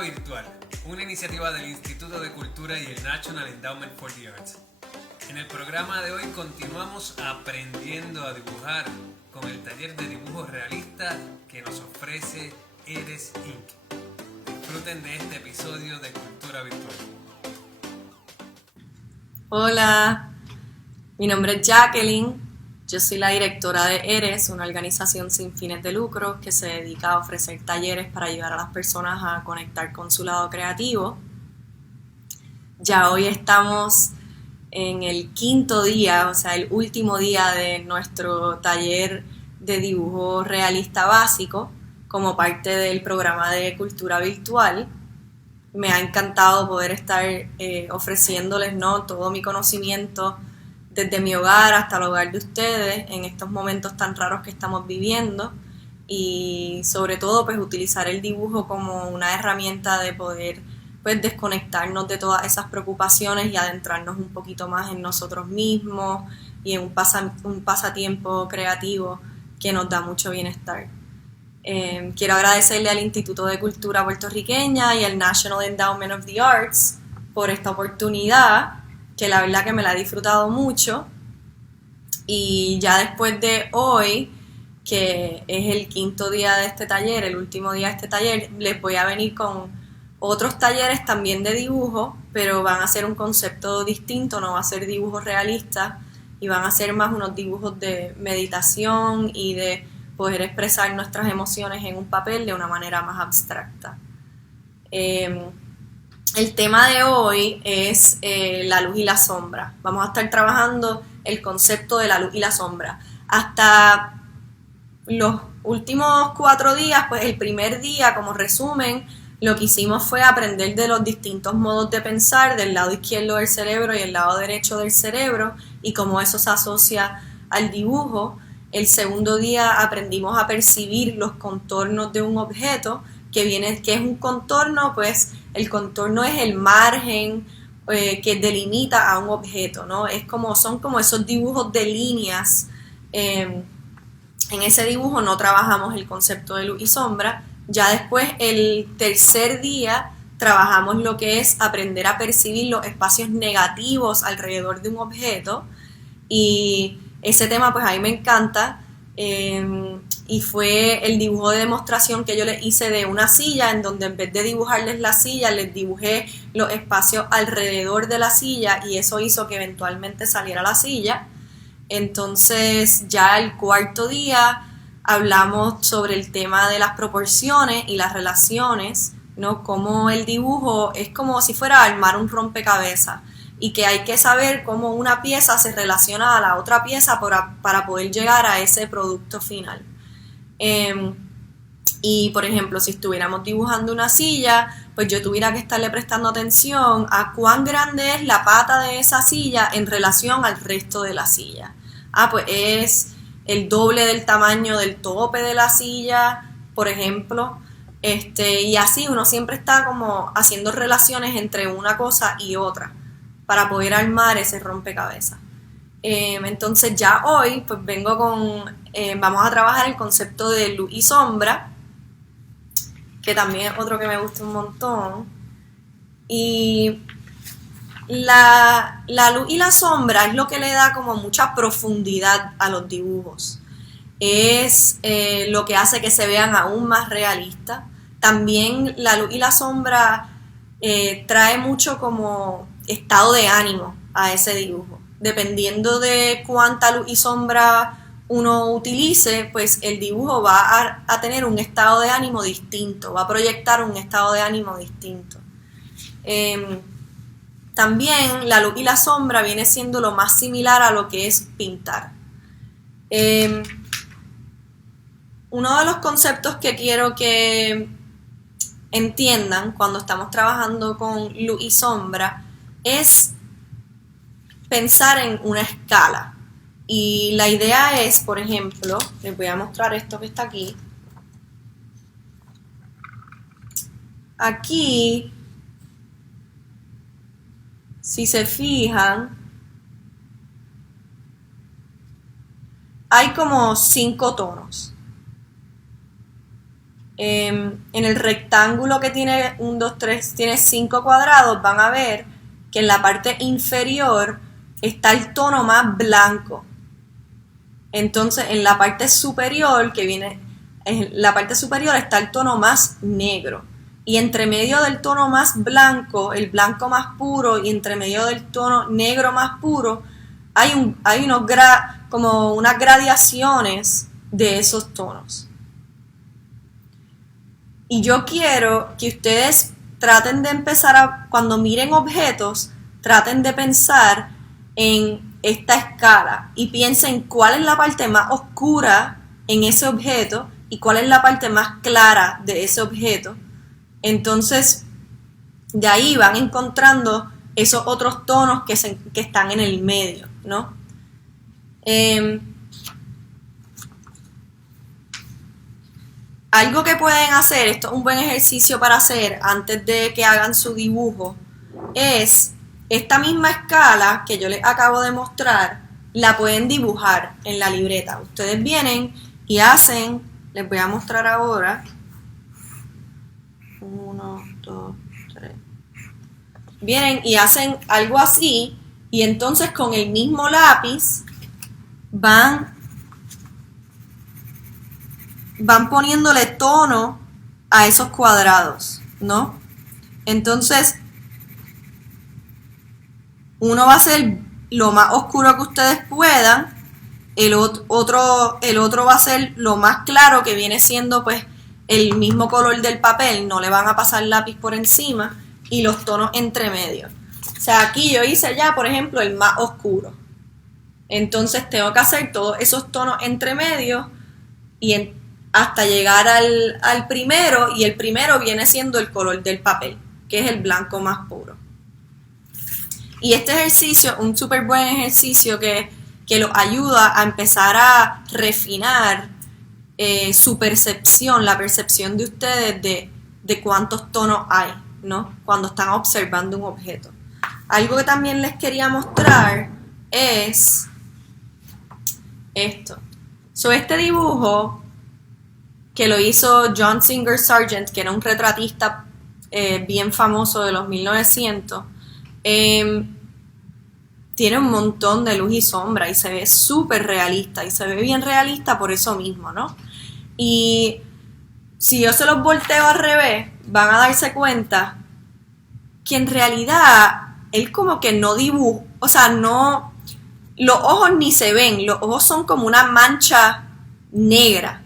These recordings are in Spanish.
Cultura Virtual, una iniciativa del Instituto de Cultura y el National Endowment for the Arts. En el programa de hoy continuamos aprendiendo a dibujar con el taller de dibujo realista que nos ofrece Eres Inc. Disfruten de este episodio de Cultura Virtual. Hola, mi nombre es Jacqueline, yo soy la directora de Eres, una organización sin fines de lucro que se dedica a ofrecer talleres para ayudar a las personas a conectar con su lado creativo. Ya hoy estamos en el quinto día, o sea, el último día de nuestro taller de dibujo realista básico como parte del programa de Cultura Virtual. Me ha encantado poder estar ofreciéndoles, ¿no?, todo mi conocimiento desde mi hogar hasta el hogar de ustedes en estos momentos tan raros que estamos viviendo y sobre todo pues utilizar el dibujo como una herramienta de poder pues desconectarnos de todas esas preocupaciones y adentrarnos un poquito más en nosotros mismos y en un pasatiempo creativo que nos da mucho bienestar. Quiero agradecerle al Instituto de Cultura Puertorriqueña y al National Endowment of the Arts por esta oportunidad, que la verdad que me la he disfrutado mucho. Y ya después de hoy, que es el quinto día de este taller, el último día de este taller, les voy a venir con otros talleres también de dibujo, pero van a ser un concepto distinto, no va a ser dibujo realista y van a ser más unos dibujos de meditación y de poder expresar nuestras emociones en un papel de una manera más abstracta. El tema de hoy es la luz y la sombra. Vamos a estar trabajando el concepto de la luz y la sombra. Hasta los últimos 4 días, pues el primer día, como resumen, lo que hicimos fue aprender de los distintos modos de pensar del lado izquierdo del cerebro y el lado derecho del cerebro y cómo eso se asocia al dibujo. El segundo día aprendimos a percibir los contornos de un objeto, que es un contorno, pues el contorno es el margen que delimita a un objeto, ¿no? Son como esos dibujos de líneas. En ese dibujo no trabajamos el concepto de luz y sombra. Ya después, el tercer día, trabajamos lo que es aprender a percibir los espacios negativos alrededor de un objeto. Y ese tema, pues a mí me encanta. Y fue el dibujo de demostración que yo les hice de una silla, en donde en vez de dibujarles la silla, les dibujé los espacios alrededor de la silla y eso hizo que eventualmente saliera la silla. Entonces ya el cuarto día hablamos sobre el tema de las proporciones y las relaciones, ¿no? Como el dibujo es como si fuera armar un rompecabezas y que hay que saber cómo una pieza se relaciona a la otra pieza para poder llegar a ese producto final. Y por ejemplo, si estuviéramos dibujando una silla, pues yo tuviera que estarle prestando atención a cuán grande es la pata de esa silla en relación al resto de la silla. Pues es el doble del tamaño del tope de la silla, por ejemplo. Y así uno siempre está como haciendo relaciones entre una cosa y otra para poder armar ese rompecabezas. Entonces ya hoy pues vamos a trabajar el concepto de luz y sombra, que también es otro que me gusta un montón. Y la luz y la sombra es lo que le da como mucha profundidad a los dibujos. Es lo que hace que se vean aún más realistas. También la luz y la sombra trae mucho como estado de ánimo a ese dibujo. Dependiendo de cuánta luz y sombra uno utilice, pues el dibujo va a tener un estado de ánimo distinto, va a proyectar un estado de ánimo distinto. También la luz y la sombra viene siendo lo más similar a lo que es pintar. Uno de los conceptos que quiero que entiendan cuando estamos trabajando con luz y sombra es pensar en una escala. Y la idea es, por ejemplo, les voy a mostrar esto que está aquí. Aquí, si se fijan, hay como 5 tonos. en el rectángulo que tiene 1, 2, 3, tiene 5 cuadrados, van a ver que en la parte inferior está el tono más blanco. Entonces en la parte superior, en la parte superior está el tono más negro. Y entre medio del tono más blanco, el blanco más puro, y entre medio del tono negro más puro, hay como unas gradaciones de esos tonos. Y yo quiero que ustedes traten de empezar cuando miren objetos, traten de pensar en esta escala y piensen cuál es la parte más oscura en ese objeto y cuál es la parte más clara de ese objeto. Entonces, de ahí van encontrando esos otros tonos que están en el medio, ¿no? Algo que pueden hacer, esto es un buen ejercicio para hacer antes de que hagan su dibujo, es esta misma escala que yo les acabo de mostrar, la pueden dibujar en la libreta. Ustedes vienen y hacen, les voy a mostrar ahora, 1, 2, 3, vienen y hacen algo así, y entonces con el mismo lápiz van poniéndole tono a esos cuadrados, ¿no? Entonces, uno va a ser lo más oscuro que ustedes puedan, el otro va a ser lo más claro, que viene siendo pues el mismo color del papel, no le van a pasar lápiz por encima, y los tonos entre medio. O sea, aquí yo hice ya, por ejemplo, el más oscuro. Entonces tengo que hacer todos esos tonos entre medio y hasta llegar al primero, y el primero viene siendo el color del papel, que es el blanco más puro. Y este ejercicio, un súper buen ejercicio que los ayuda a empezar a refinar su percepción, la percepción de ustedes de cuántos tonos hay, ¿no? Cuando están observando un objeto. Algo que también les quería mostrar es esto. Este dibujo que lo hizo John Singer Sargent, que era un retratista bien famoso de los 1900, tiene un montón de luz y sombra y se ve súper realista, y se ve bien realista por eso mismo, ¿no? Y si yo se los volteo al revés, van a darse cuenta que en realidad él como que no dibuja, o sea, no, los ojos ni se ven, los ojos son como una mancha negra.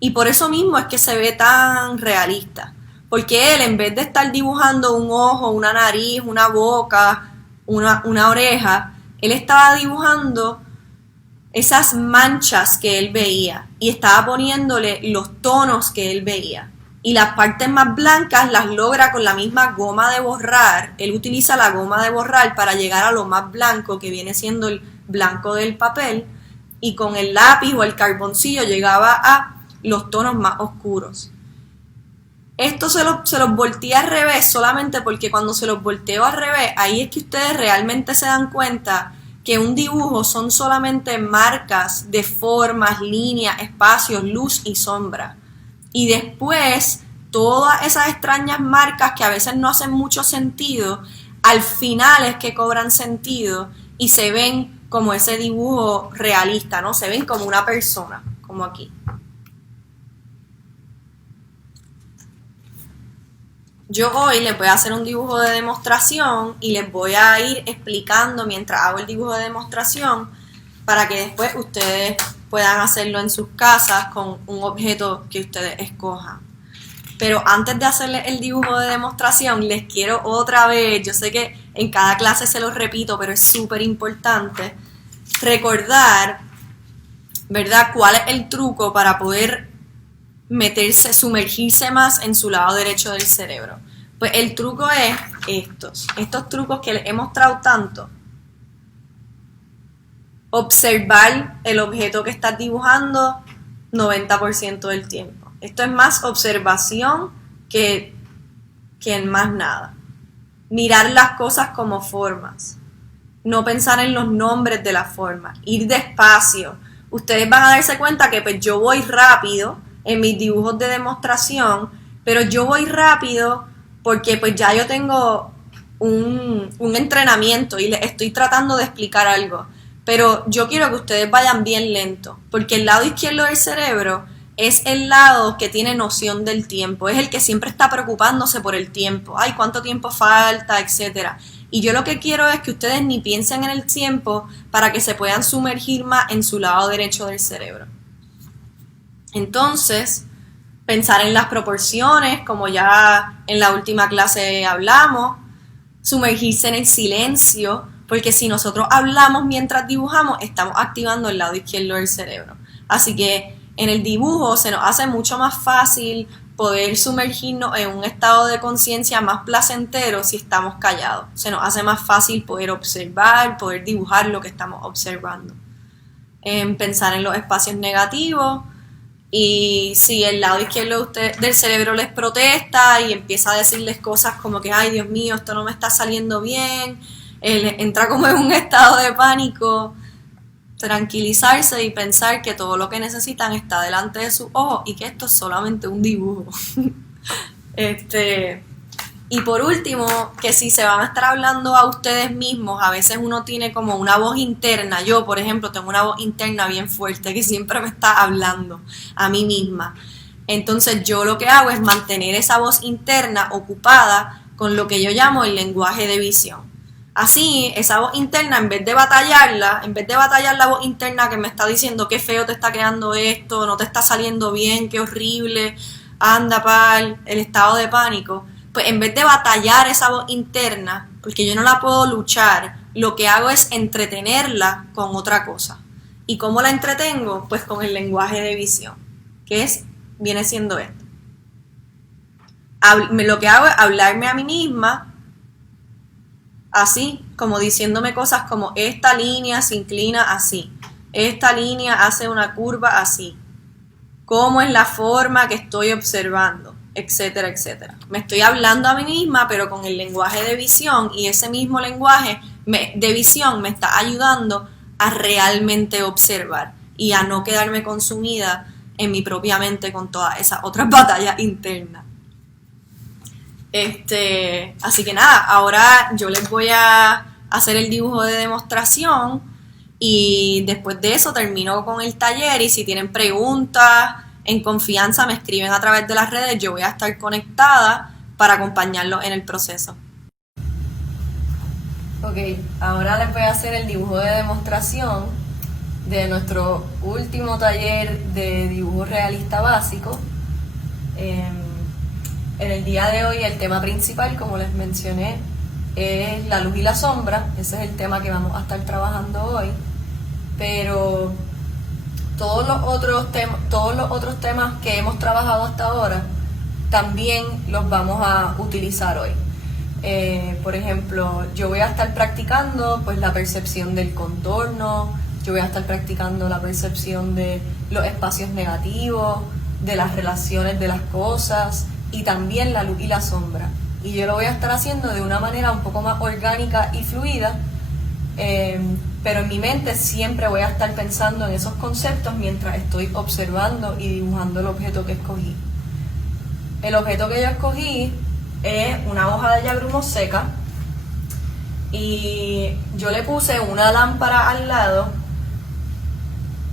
Y por eso mismo es que se ve tan realista. Porque él, en vez de estar dibujando un ojo, una nariz, una boca, una oreja, él estaba dibujando esas manchas que él veía. Y estaba poniéndole los tonos que él veía. Y las partes más blancas las logra con la misma goma de borrar. Él utiliza la goma de borrar para llegar a lo más blanco, que viene siendo el blanco del papel. Y con el lápiz o el carboncillo llegaba a los tonos más oscuros. Esto se los volteé al revés solamente porque cuando se los volteo al revés, ahí es que ustedes realmente se dan cuenta que un dibujo son solamente marcas de formas, líneas, espacios, luz y sombra. Y después, todas esas extrañas marcas que a veces no hacen mucho sentido, al final es que cobran sentido y se ven como ese dibujo realista, ¿no? Se ven como una persona, como aquí. Yo hoy les voy a hacer un dibujo de demostración y les voy a ir explicando mientras hago el dibujo de demostración para que después ustedes puedan hacerlo en sus casas con un objeto que ustedes escojan. Pero antes de hacerles el dibujo de demostración, les quiero otra vez, yo sé que en cada clase se los repito, pero es súper importante recordar, ¿verdad?, cuál es el truco para poder sumergirse más en su lado derecho del cerebro. Pues el truco es estos trucos que les he mostrado tanto. Observar el objeto que estás dibujando 90% del tiempo. Esto es más observación que en más nada. Mirar las cosas como formas. No pensar en los nombres de las formas. Ir despacio. Ustedes van a darse cuenta que pues yo voy rápido, en mis dibujos de demostración, pero yo voy rápido porque pues ya yo tengo un entrenamiento y les estoy tratando de explicar algo. Pero yo quiero que ustedes vayan bien lento, porque el lado izquierdo del cerebro es el lado que tiene noción del tiempo, es el que siempre está preocupándose por el tiempo, ay, cuánto tiempo falta, etcétera. Y yo lo que quiero es que ustedes ni piensen en el tiempo para que se puedan sumergir más en su lado derecho del cerebro. Entonces, pensar en las proporciones, como ya en la última clase hablamos, sumergirse en el silencio, porque si nosotros hablamos mientras dibujamos, estamos activando el lado izquierdo del cerebro. Así que en el dibujo se nos hace mucho más fácil poder sumergirnos en un estado de conciencia más placentero si estamos callados. Se nos hace más fácil poder observar, poder dibujar lo que estamos observando. Pensar en los espacios negativos, y si el lado izquierdo del cerebro les protesta y empieza a decirles cosas como que, ay, Dios mío, esto no me está saliendo bien, entra como en un estado de pánico, tranquilizarse y pensar que todo lo que necesitan está delante de sus ojos y que esto es solamente un dibujo. Y por último, que si se van a estar hablando a ustedes mismos, a veces uno tiene como una voz interna. Yo, por ejemplo, tengo una voz interna bien fuerte que siempre me está hablando a mí misma. Entonces yo lo que hago es mantener esa voz interna ocupada con lo que yo llamo el lenguaje de visión. Así, esa voz interna, en vez de batallar la voz interna que me está diciendo qué feo te está quedando esto, no te está saliendo bien, qué horrible, anda pal, el estado de pánico, pues en vez de batallar esa voz interna, porque yo no la puedo luchar, lo que hago es entretenerla con otra cosa. ¿Y cómo la entretengo? Pues con el lenguaje de visión, que viene siendo esto. Lo que hago es hablarme a mí misma, así, como diciéndome cosas como esta línea se inclina así, esta línea hace una curva así, cómo es la forma que estoy observando, etcétera, etcétera. Me estoy hablando a mí misma, pero con el lenguaje de visión, y ese mismo lenguaje de visión me está ayudando a realmente observar y a no quedarme consumida en mi propia mente con todas esas otras batallas internas. Así que nada, ahora yo les voy a hacer el dibujo de demostración y después de eso termino con el taller, y si tienen preguntas en confianza me escriben a través de las redes, yo voy a estar conectada para acompañarlos en el proceso. Ok, ahora les voy a hacer el dibujo de demostración de nuestro último taller de dibujo realista básico. En el día de hoy el tema principal, como les mencioné, es la luz y la sombra. Ese es el tema que vamos a estar trabajando hoy, pero todos los otros temas que hemos trabajado hasta ahora también los vamos a utilizar hoy. Por ejemplo, yo voy a estar practicando pues la percepción del contorno, yo voy a estar practicando la percepción de los espacios negativos, de las relaciones de las cosas, y también la luz y la sombra. Y yo lo voy a estar haciendo de una manera un poco más orgánica y fluida, pero en mi mente siempre voy a estar pensando en esos conceptos mientras estoy observando y dibujando el objeto que escogí. El objeto que yo escogí es una hoja de yagrumo seca, y yo le puse una lámpara al lado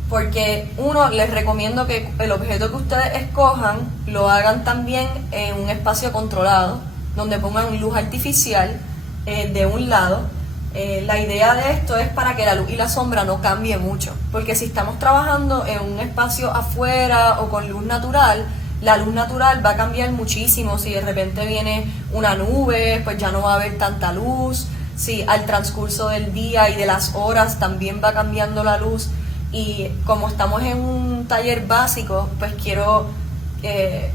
porque les recomiendo que el objeto que ustedes escojan lo hagan también en un espacio controlado, donde pongan luz artificial de un lado. La idea de esto es para que la luz y la sombra no cambie mucho, porque si estamos trabajando en un espacio afuera o con luz natural, la luz natural va a cambiar muchísimo. Si de repente viene una nube, pues ya no va a haber tanta luz. Si al transcurso del día y de las horas también va cambiando la luz. Y como estamos en un taller básico, pues quiero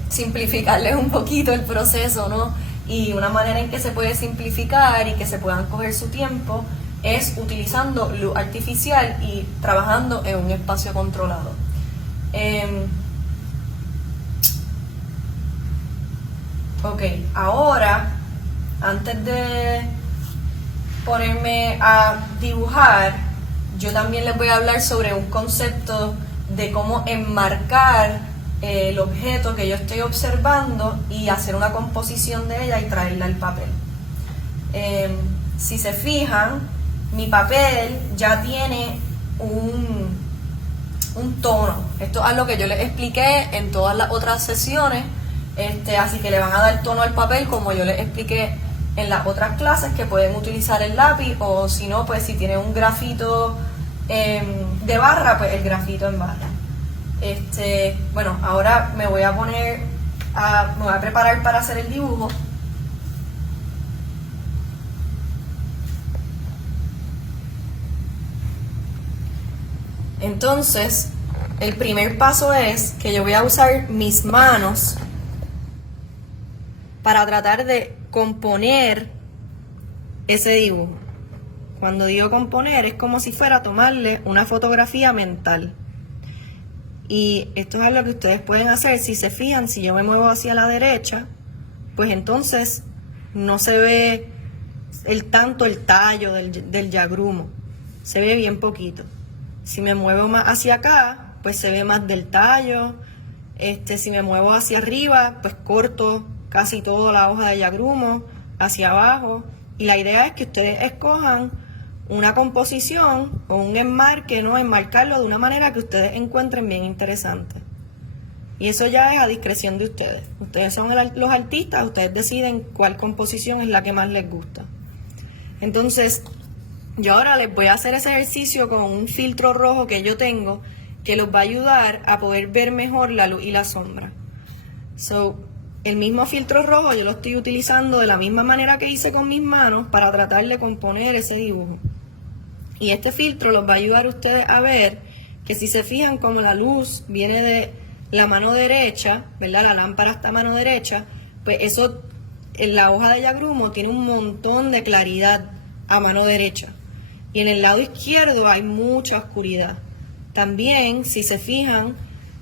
simplificarles un poquito el proceso, ¿no? Y una manera en que se puede simplificar y que se puedan coger su tiempo es utilizando luz artificial y trabajando en un espacio controlado. Ok, ahora, antes de ponerme a dibujar, yo también les voy a hablar sobre un concepto de cómo enmarcar el objeto que yo estoy observando y hacer una composición de ella y traerla al papel. Si se fijan, mi papel ya tiene un tono. Esto es lo que yo les expliqué en todas las otras sesiones, así que le van a dar tono al papel como yo les expliqué en las otras clases, que pueden utilizar el lápiz, o si no, pues si tienen un grafito de barra, pues el grafito en barra. Bueno, ahora me voy a preparar para hacer el dibujo. Entonces, el primer paso es que yo voy a usar mis manos para tratar de componer ese dibujo. Cuando digo componer, es como si fuera tomarle una fotografía mental. Y esto es algo que ustedes pueden hacer. Si se fijan, si yo me muevo hacia la derecha, pues entonces no se ve tanto el tallo del yagrumo. Se ve bien poquito. Si me muevo más hacia acá, pues se ve más del tallo. Si me muevo hacia arriba, pues corto casi toda la hoja de yagrumo hacia abajo. Y la idea es que ustedes escojan una composición o un enmarque, ¿no? Enmarcarlo de una manera que ustedes encuentren bien interesante. Y eso ya es a discreción de ustedes. Ustedes son los artistas, ustedes deciden cuál composición es la que más les gusta. Entonces, yo ahora les voy a hacer ese ejercicio con un filtro rojo que yo tengo, que los va a ayudar a poder ver mejor la luz y la sombra. El mismo filtro rojo yo lo estoy utilizando de la misma manera que hice con mis manos para tratar de componer ese dibujo. Y este filtro los va a ayudar a ustedes a ver que si se fijan como la luz viene de la mano derecha, ¿verdad? La lámpara está a mano derecha, pues eso en la hoja de yagrumo tiene un montón de claridad a mano derecha. Y en el lado izquierdo hay mucha oscuridad. También, si se fijan,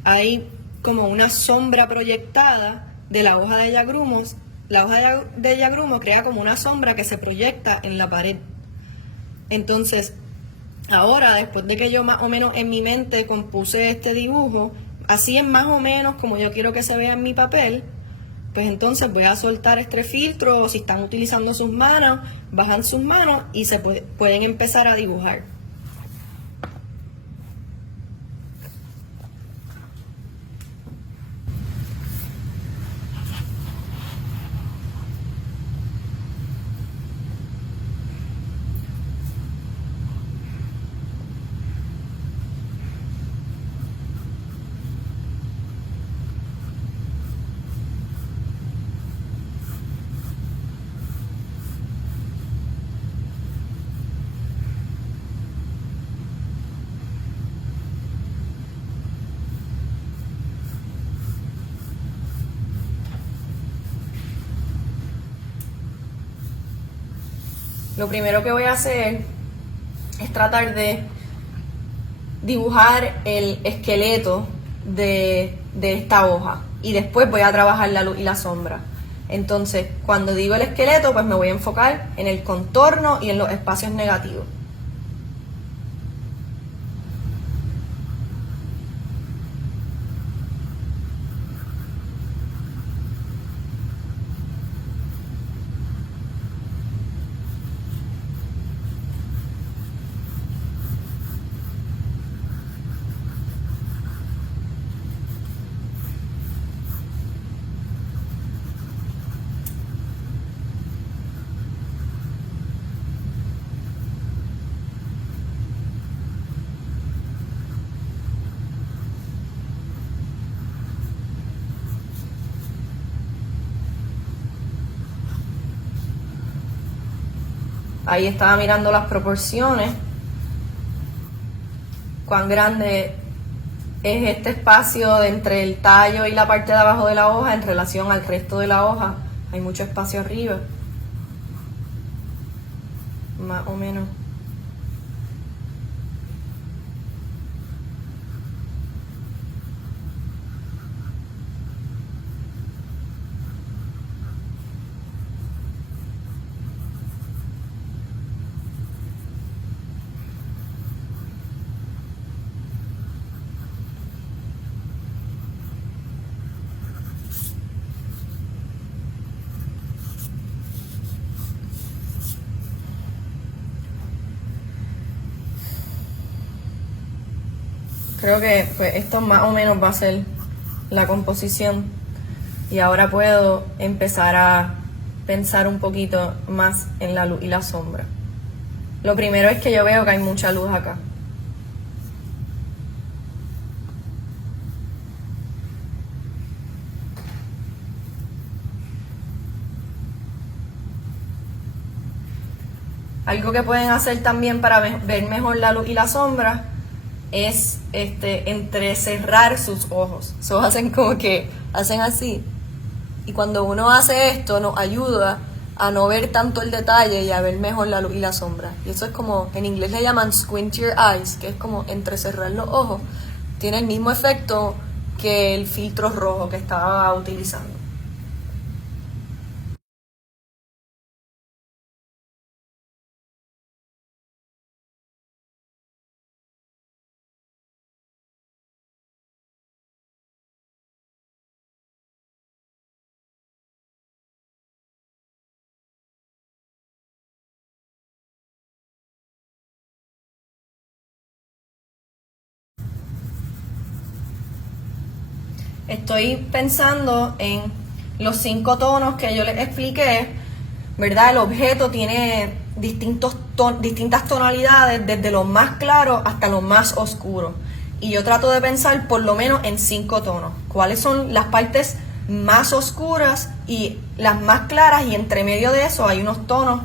hay como una sombra proyectada de la hoja de yagrumo. La hoja de yagrumo crea como una sombra que se proyecta en la pared. Entonces, ahora, después de que yo más o menos en mi mente compuse este dibujo, así es más o menos como yo quiero que se vea en mi papel, pues entonces voy a soltar este filtro, o si están utilizando sus manos, bajan sus manos y pueden empezar a dibujar. Lo primero que voy a hacer es tratar de dibujar el esqueleto de esta hoja y después voy a trabajar la luz y la sombra. Entonces, cuando digo el esqueleto, pues me voy a enfocar en el contorno y en los espacios negativos. Ahí estaba mirando las proporciones, cuán grande es este espacio entre el tallo y la parte de abajo de la hoja en relación al resto de la hoja. Hay mucho espacio arriba, más o menos. Creo que pues, esto más o menos va a ser la composición. Y ahora puedo empezar a pensar un poquito más en la luz y la sombra. Lo primero es que yo veo que hay mucha luz acá. Algo que pueden hacer también para ver mejor la luz y la sombra es entrecerrar sus ojos. Hacen como que hacen así. Y cuando uno hace esto nos ayuda a no ver tanto el detalle y a ver mejor la luz y la sombra. Y eso es como, en inglés le llaman squint your eyes, que es como entrecerrar los ojos. Tiene el mismo efecto que el filtro rojo que estaba utilizando. Estoy pensando en los 5 tonos que yo les expliqué, ¿verdad? El objeto tiene distintas tonalidades, desde lo más claro hasta lo más oscuro. Y yo trato de pensar por lo menos en 5 tonos. ¿Cuáles son las partes más oscuras y las más claras? Y entre medio de eso hay unos tonos.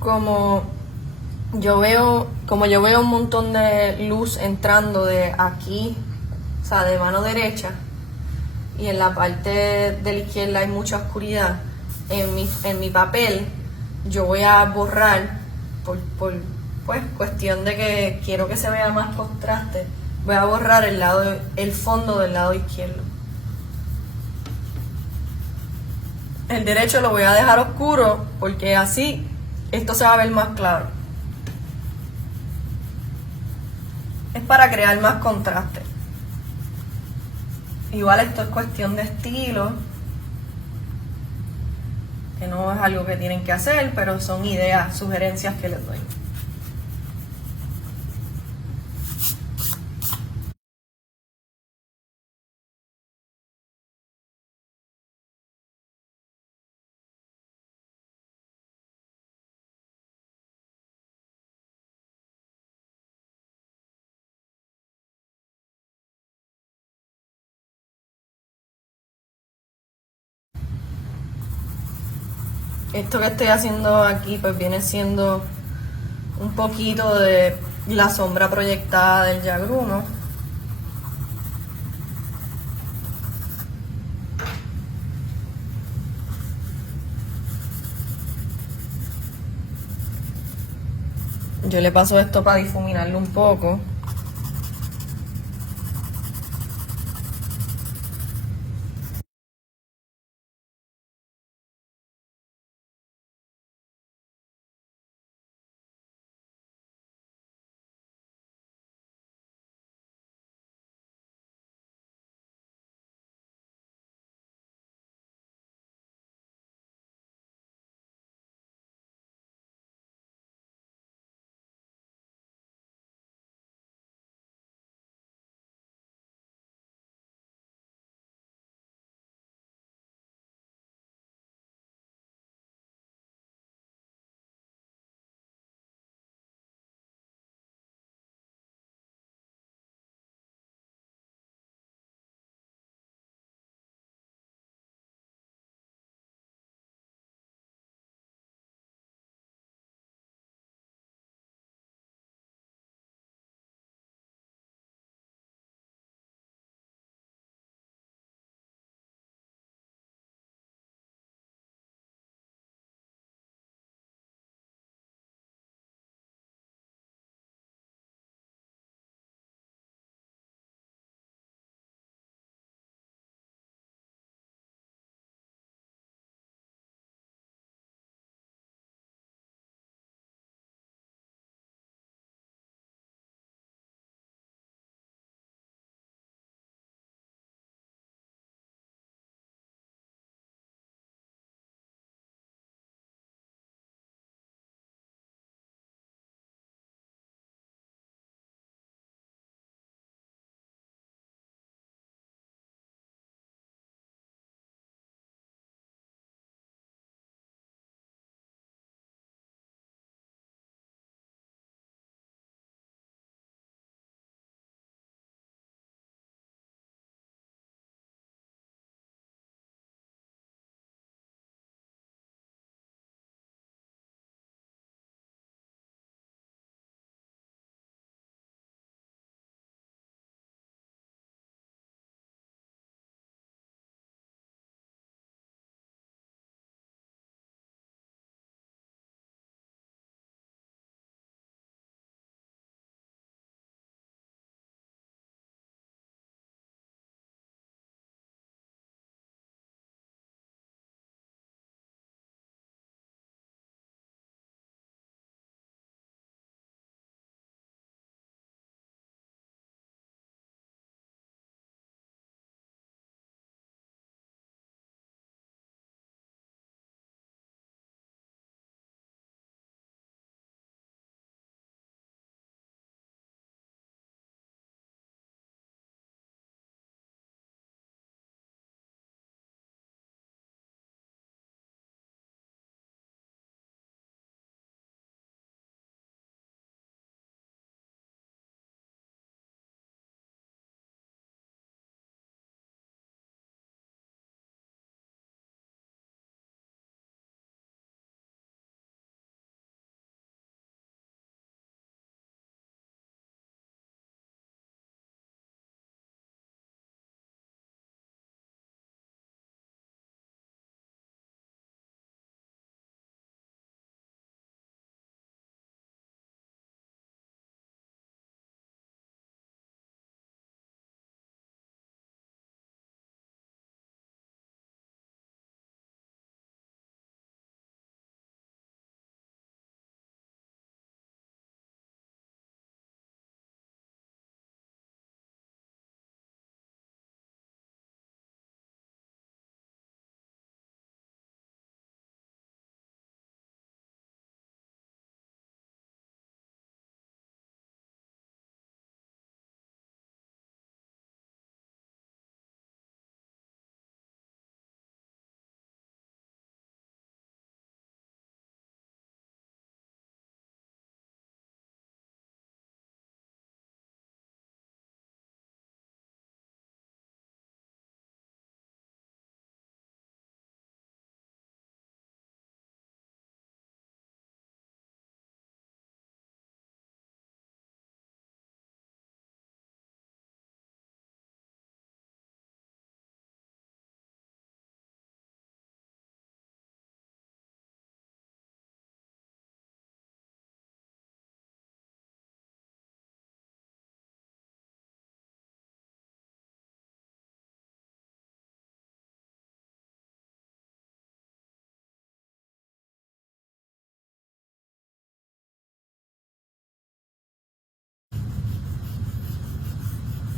Como como yo veo un montón de luz entrando de aquí, o sea, de mano derecha, y en la parte de la izquierda hay mucha oscuridad, en mi papel yo voy a borrar, pues cuestión de que quiero que se vea más contraste, voy a borrar el fondo del lado izquierdo. El derecho lo voy a dejar oscuro porque así esto se va a ver más claro. Es para crear más contraste. Igual esto es cuestión de estilo. que no es algo que tienen que hacer, pero son ideas, sugerencias que les doy. Esto que estoy haciendo aquí pues viene siendo un poquito de la sombra proyectada del yagrumo. Yo le paso esto para difuminarlo un poco.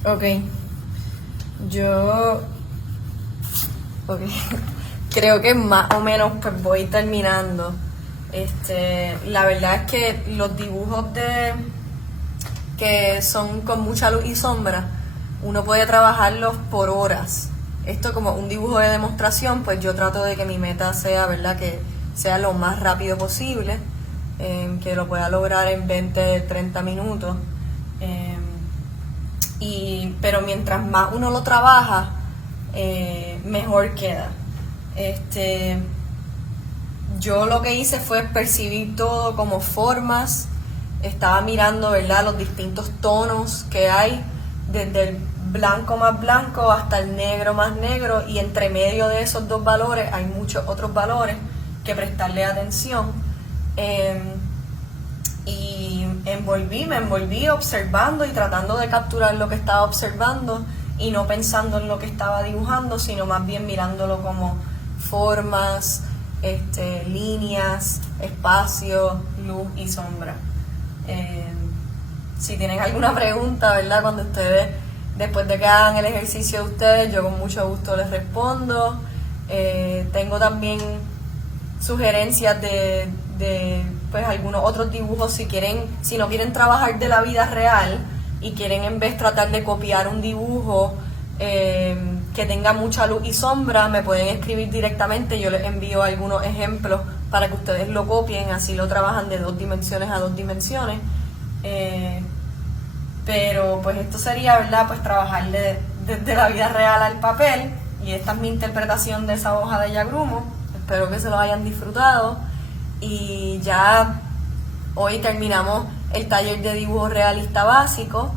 Ok, yo creo que más o menos pues voy terminando. La verdad es que los dibujos que son con mucha luz y sombra, uno puede trabajarlos por horas. Esto como un dibujo de demostración, pues yo trato de que mi meta sea, ¿verdad?, que sea lo más rápido posible, que lo pueda lograr en 20-30 minutos. Pero mientras más uno lo trabaja, mejor queda. Yo lo que hice fue percibir todo como formas. Estaba mirando, ¿verdad?, los distintos tonos que hay, desde el blanco más blanco hasta el negro más negro, y entre medio de esos dos valores hay muchos otros valores que prestarle atención. Y me envolví observando y tratando de capturar lo que estaba observando y no pensando en lo que estaba dibujando, sino más bien mirándolo como formas, líneas, espacio, luz y sombra. Si tienen alguna pregunta, ¿verdad?, cuando ustedes, después de que hagan el ejercicio de ustedes, yo con mucho gusto les respondo. Tengo también sugerencias de pues algunos otros dibujos si no quieren trabajar de la vida real y quieren en vez tratar de copiar un dibujo que tenga mucha luz y sombra, me pueden escribir directamente, yo les envío algunos ejemplos para que ustedes lo copien, así lo trabajan de 2 dimensiones a 2 dimensiones. Pero pues esto sería, ¿verdad?, pues trabajar desde la vida real al papel, y esta es mi interpretación de esa hoja de Yagrumo. Espero que se lo hayan disfrutado, y ya hoy terminamos el taller de dibujo realista básico.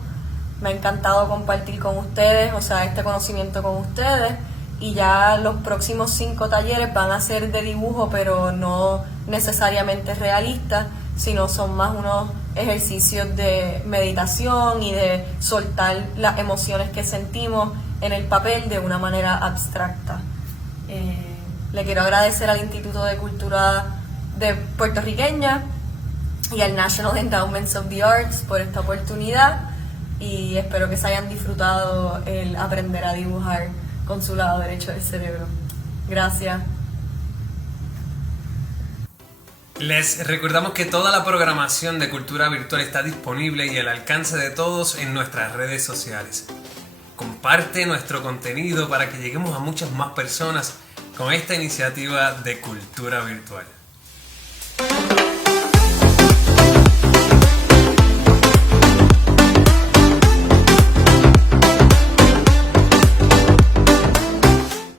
Me ha encantado compartir con ustedes, este conocimiento con ustedes, y ya los próximos 5 talleres van a ser de dibujo, pero no necesariamente realistas, sino son más unos ejercicios de meditación y de soltar las emociones que sentimos en el papel de una manera abstracta. Le quiero agradecer al Instituto de Cultura de Puertorriqueña y al National Endowment of the Arts por esta oportunidad, y espero que se hayan disfrutado el aprender a dibujar con su lado derecho del cerebro. Gracias. Les recordamos que toda la programación de Cultura Virtual está disponible y al alcance de todos en nuestras redes sociales. Comparte nuestro contenido para que lleguemos a muchas más personas con esta iniciativa de Cultura Virtual.